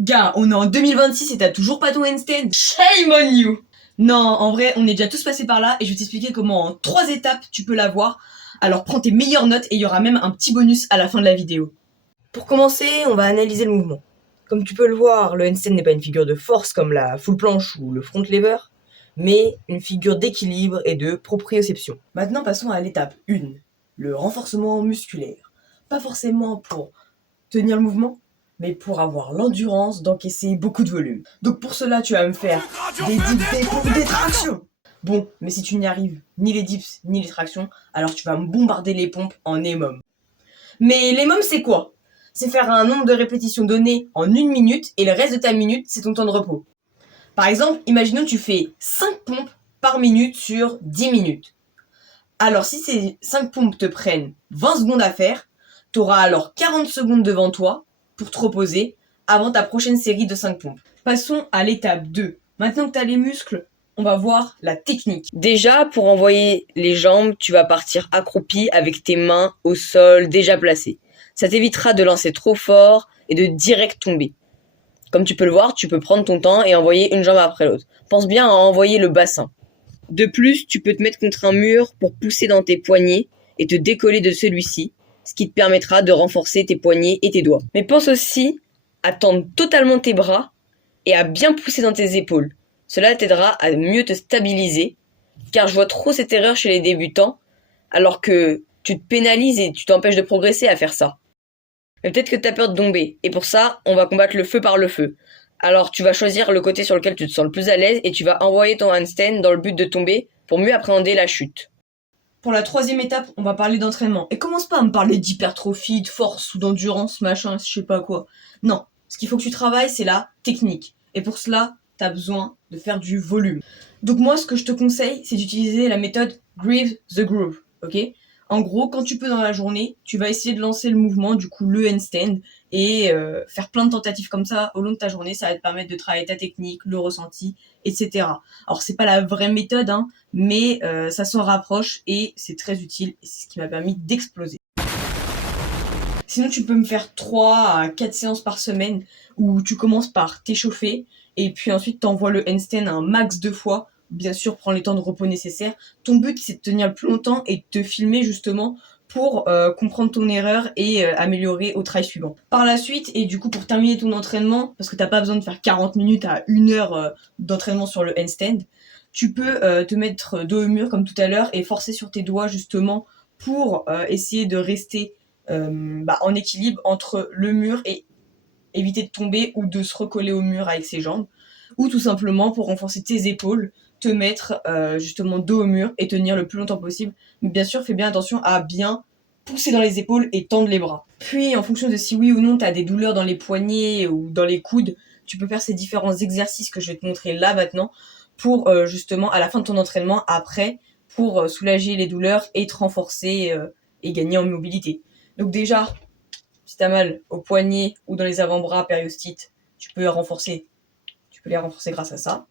Gars, on est en 2026 et t'as toujours pas ton handstand? Shame on you! Non, en vrai, on est déjà tous passés par là et je vais t'expliquer comment en 3 étapes tu peux l'avoir. Alors prends tes meilleures notes et il y aura même un petit bonus à la fin de la vidéo. Pour commencer, on va analyser le mouvement. Comme tu peux le voir, le handstand n'est pas une figure de force comme la full planche ou le front lever, mais une figure d'équilibre et de proprioception. Maintenant, passons à l'étape 1, le renforcement musculaire. Pas forcément pour tenir le mouvement, mais pour avoir l'endurance d'encaisser beaucoup de volume. Donc pour cela, tu vas me faire des dips, des pompes, des tractions. Bon, mais si tu n'y arrives ni les dips, ni les tractions, alors tu vas me bombarder les pompes en EMOM. Mais l'EMOM, c'est quoi? C'est faire un nombre de répétitions donné en 1 minute et le reste de ta minute, c'est ton temps de repos. Par exemple, imaginons que tu fais 5 pompes par minute sur 10 minutes. Alors si ces 5 pompes te prennent 20 secondes à faire, tu auras alors 40 secondes devant toi pour te reposer avant ta prochaine série de 5 pompes. Passons à l'étape 2. Maintenant que tu as les muscles, on va voir la technique. Déjà, pour envoyer les jambes, tu vas partir accroupi avec tes mains au sol déjà placées. Ça t'évitera de lancer trop fort et de direct tomber. Comme tu peux le voir, tu peux prendre ton temps et envoyer une jambe après l'autre. Pense bien à envoyer le bassin. De plus, tu peux te mettre contre un mur pour pousser dans tes poignets et te décoller de celui-ci, ce qui te permettra de renforcer tes poignets et tes doigts. Mais pense aussi à tendre totalement tes bras et à bien pousser dans tes épaules. Cela t'aidera à mieux te stabiliser, car je vois trop cette erreur chez les débutants, alors que tu te pénalises et tu t'empêches de progresser à faire ça. Mais peut-être que tu as peur de tomber, et pour ça, on va combattre le feu par le feu. Alors tu vas choisir le côté sur lequel tu te sens le plus à l'aise et tu vas envoyer ton handstand dans le but de tomber pour mieux appréhender la chute. Pour la 3e étape, on va parler d'entraînement. Et commence pas à me parler d'hypertrophie, de force ou d'endurance, machin, je sais pas quoi. Non, ce qu'il faut que tu travailles, c'est la technique. Et pour cela, t'as besoin de faire du volume. Donc moi, ce que je te conseille, c'est d'utiliser la méthode Grieve the Groove, ok? En gros, quand tu peux dans la journée, tu vas essayer de lancer le mouvement, du coup le handstand, et faire plein de tentatives comme ça au long de ta journée. Ça va te permettre de travailler ta technique, le ressenti, etc. Alors c'est pas la vraie méthode, hein, mais ça s'en rapproche et c'est très utile. Et c'est ce qui m'a permis d'exploser. Sinon, tu peux me faire 3 à 4 séances par semaine où tu commences par t'échauffer et puis ensuite t'envoies le handstand un max 2 fois. Bien sûr, prends les temps de repos nécessaires. Ton but, c'est de tenir le plus longtemps et de te filmer justement pour comprendre ton erreur et améliorer au try suivant. Par la suite, et du coup pour terminer ton entraînement, parce que t'as pas besoin de faire 40 minutes à 1 heure d'entraînement sur le handstand, tu peux te mettre dos au mur comme tout à l'heure et forcer sur tes doigts justement pour essayer de rester en équilibre entre le mur et éviter de tomber ou de se recoller au mur avec ses jambes, ou tout simplement pour renforcer tes épaules, te mettre justement dos au mur et tenir le plus longtemps possible. Mais bien sûr, fais bien attention à bien pousser dans les épaules et tendre les bras. Puis, en fonction de si oui ou non tu as des douleurs dans les poignets ou dans les coudes, tu peux faire ces différents exercices que je vais te montrer là maintenant pour justement, à la fin de ton entraînement, après, pour soulager les douleurs et te renforcer et gagner en mobilité. Donc déjà, si tu as mal aux poignets ou dans les avant-bras, périostite, tu peux les renforcer grâce à ça.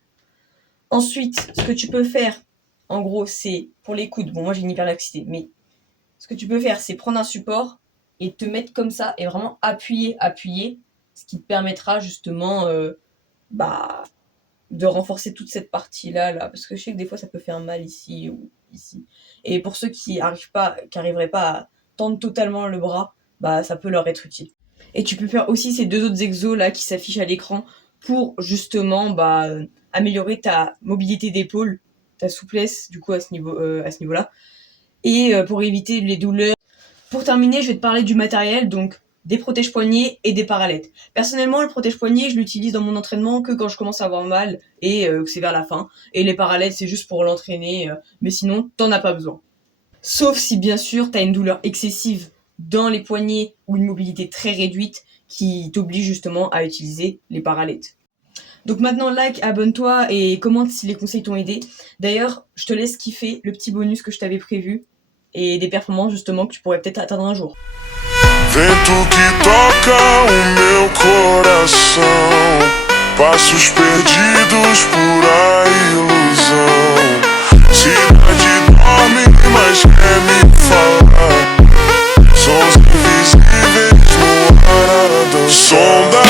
Ensuite, ce que tu peux faire, en gros, c'est pour les coudes. Bon, moi j'ai une hyperlaxité, mais ce que tu peux faire, c'est prendre un support et te mettre comme ça et vraiment appuyer, ce qui te permettra justement de renforcer toute cette partie-là, parce que je sais que des fois ça peut faire mal ici ou ici. Et pour ceux qui n'arriveraient pas à tendre totalement le bras, ça peut leur être utile. Et tu peux faire aussi ces 2 autres exos là qui s'affichent à l'écran pour justement améliorer ta mobilité d'épaule, ta souplesse du coup à ce niveau-là, et pour éviter les douleurs. Pour terminer, je vais te parler du matériel, donc des protèges poignets et des parallettes. Personnellement, le protège poignet, je l'utilise dans mon entraînement que quand je commence à avoir mal et que c'est vers la fin. Et les parallettes, c'est juste pour l'entraîner, mais sinon, t'en as pas besoin. Sauf si bien sûr, t'as une douleur excessive dans les poignets ou une mobilité très réduite qui t'oblige justement à utiliser les parallettes. Donc maintenant, like, abonne-toi et commente si les conseils t'ont aidé. D'ailleurs, je te laisse kiffer le petit bonus que je t'avais prévu et des performances justement que tu pourrais peut-être atteindre un jour. Vento que toca o meu coração, passos perdidos por a ilusão. Cidade dorme, mas quer me falar. Sons invisíveis no ar a dançar.